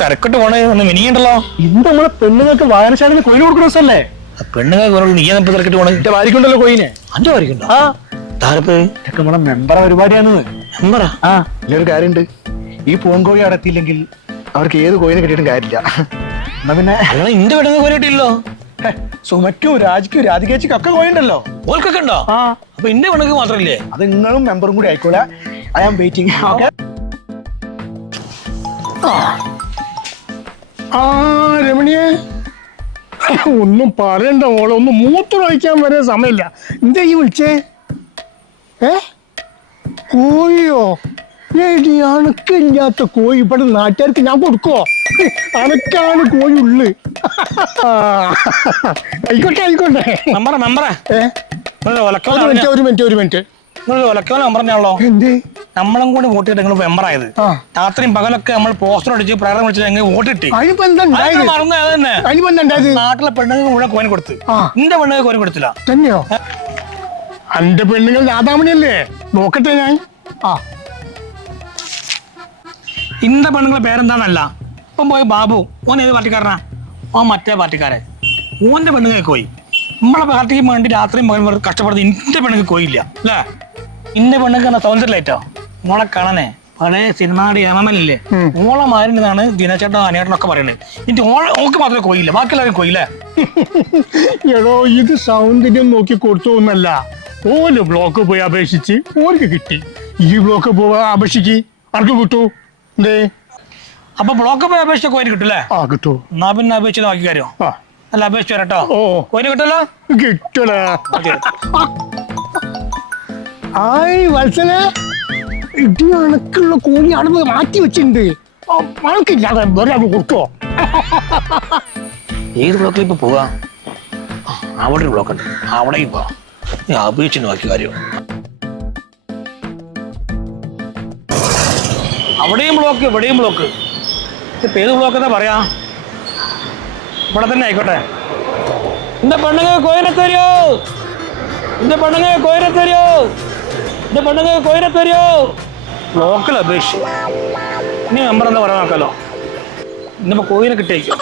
തിരക്കിട്ട് പോണേ ഒന്ന് മിനിയുണ്ടല്ലോ. ഇന്ന് നമ്മളെ പെണ്ണുങ്ങൾക്ക് വായനശാലയിൽ കൊയിന് കൊടുക്കുന്ന ദിവസമല്ലേ? പെണ്ണുങ്ങൾക്ക് നീ എന്നിട്ട് തിരക്കിട്ട് പോണേ? എന്റെ വാരിക്കുണ്ടല്ലോ കൊയിനെ. അന്റെ വാരിക്കുണ്ടോ? ഇതൊക്കെ നമ്മളെ മെമ്പറ പരിപാടിയാണ്. മെമ്പറാ? ഇതിലൊരു കാര്യമുണ്ട്. ഈ പൂവൻ കോഴി അടത്തിയില്ലെങ്കിൽ അവർക്ക് ഏത് കോയിനെ കിട്ടിയിട്ടും കാര്യമില്ല. എന്നാ പിന്നെ ഇന്റെ പെണ്ണുങ്ങൾ കോഴി കിട്ടിയില്ലോ. സുമയ്ക്കും രാജിക്കും രാധികേച്ചിക്കും ഒക്കെ കോയിണ്ടല്ലോ. ഓൽക്കൊക്കെ ഉണ്ടോ? അപ്പൊ ഇന്റെ പെണ്ണുങ്ങൾക്ക് മാത്രല്ലേ? അത് നിങ്ങളും മെമ്പറും കൂടി ആയിക്കോളെ. I am waiting. രമണിയെ ഒന്നും പറയണ്ട മോളെ, ഒന്ന് മൂത്രം ഒഴിക്കാൻ വരെ സമയമില്ല. എന്താ ഈ വിളിച്ചേ? കോഴിയോ? അണക്കില്ലാത്ത കോഴി ഇവിടെ നാട്ടുകാർക്ക് ഞാൻ കൊടുക്കോ? അനക്കാണ് കോഴി ഉള്ളു. ആയിക്കോട്ടെ ആയിക്കോട്ടെ. ഒരു മിനിറ്റ് പറഞ്ഞാണല്ലോ എന്ത് നമ്മളും കൂടി വോട്ട് ചെയ്തിട്ട് നിങ്ങൾ മെമ്പറായത്. രാത്രിയും പകലൊക്കെ നമ്മൾ പോസ്റ്റർ അടിച്ച് പ്രേരണ വിളിച്ച് വോട്ട് കിട്ടി. നാട്ടിലെ പെണ്ണുങ്ങൾക്ക് മുഴുവൻ കോയിൻ കൊടുത്ത് എന്റെ പെണ്ണുങ്ങൾ കോയിൻ കൊടുത്തില്ല. തന്നെയോ? എന്റെ പെണ്ണുങ്ങൾ രാധാമണിയല്ലേ? നോക്കട്ടെ ഞാൻ. ഇന്റെ പെണ്ണുങ്ങളെ പേരെന്താന്നല്ല. ഇപ്പം പോയി ബാബു, ഓൻ ഏത് പാർട്ടിക്കാരനാ? ഓൻ മറ്റേ പാർട്ടിക്കാരൻ. ഓന്റെ പെണ്ണുങ്ങൾ കോയി. നമ്മളെ പാർട്ടിക്ക് വേണ്ടി രാത്രിയും പകലും കഷ്ടപ്പെടുന്നത് ഇന്റെ പെണ്ണുങ്ങൾക്ക് കോയില്ല അല്ലേ? ഇന്റെ പെണ്ണുങ്ങൾക്ക് സൗന്ദര്യമായിട്ടോ മോളെ കാണാനേ പഴയ സിനിമയുടെ യമമല്ലേ ഓളെ മാരിനാണ് ദിനച്ചേട്ടൻ അനിയേട്ടനൊക്കെ പറയുന്നത്. എനിക്ക് ഓൾക്ക് മാത്രമേ കോയില്ല, ബാക്കിയുള്ളവരും കോയില്ലേ? എടോ, ഇത് സൗന്ദര്യം നോക്കി കൊടുത്തു എന്നല്ല. ഓല് ബ്ലോക്ക് പോയി അപേക്ഷിച്ച് ഓർക്ക് കിട്ടി. ഈ ബ്ലോക്ക് പോവാ അപേക്ഷിക്ക് ആർക്ക് കിട്ടൂ? എന്തേ? അപ്പൊ ബ്ലോക്ക് പോയി അപേക്ഷിച്ച കോയിന് കിട്ടൂലേ? കിട്ടൂ. എന്നാ പിന്നെ അപേക്ഷിച്ച് ബാക്കി കാര്യോ? അല്ല അപേക്ഷിച്ച് വരട്ടോ. കോയിന് കിട്ടല്ലോ? കിട്ടൂലേ? ആയി വത്സനെ, ഇടി അണക്കുള്ള കോഴി അവിടെ മാറ്റി വെച്ചിട്ടുണ്ട്. അണക്കില്ലാതെ വേറെ കൊടുക്കോ? ഏത് ബ്ലോക്കിൽ ഇപ്പൊ പോവാ? അവിടെ ഒരു ബ്ലോക്ക് ഉണ്ട്, അവിടേക്ക് പോവാ. അപേക്ഷിച്ച് ബാക്കി കാര്യം. അവിടെയും ബ്ലോക്ക് ഇവിടെയും ബ്ലോക്ക്. ഇപ്പൊ ഏത് ബ്ലോക്ക് എന്താ പറയാ? ഇവിടെ തന്നെ ആയിക്കോട്ടെ. എന്റെ പെണ്ണുങ്ങൾ കോയിനെ തരുമോ? എന്റെ പെണ്ണുങ്ങൾ കോയിനെ തരുമോ? എന്റെ പെണ്ണുങ്ങൾ കോയിനെ തരുമോ? ബ്ലോക്കിൽ അപേക്ഷിച്ച് ഇനി മെമ്പർ എന്താ പറയാൻ നോക്കാലോ. ഇന്നിപ്പോ കോയിനെ കിട്ടിയേക്കും.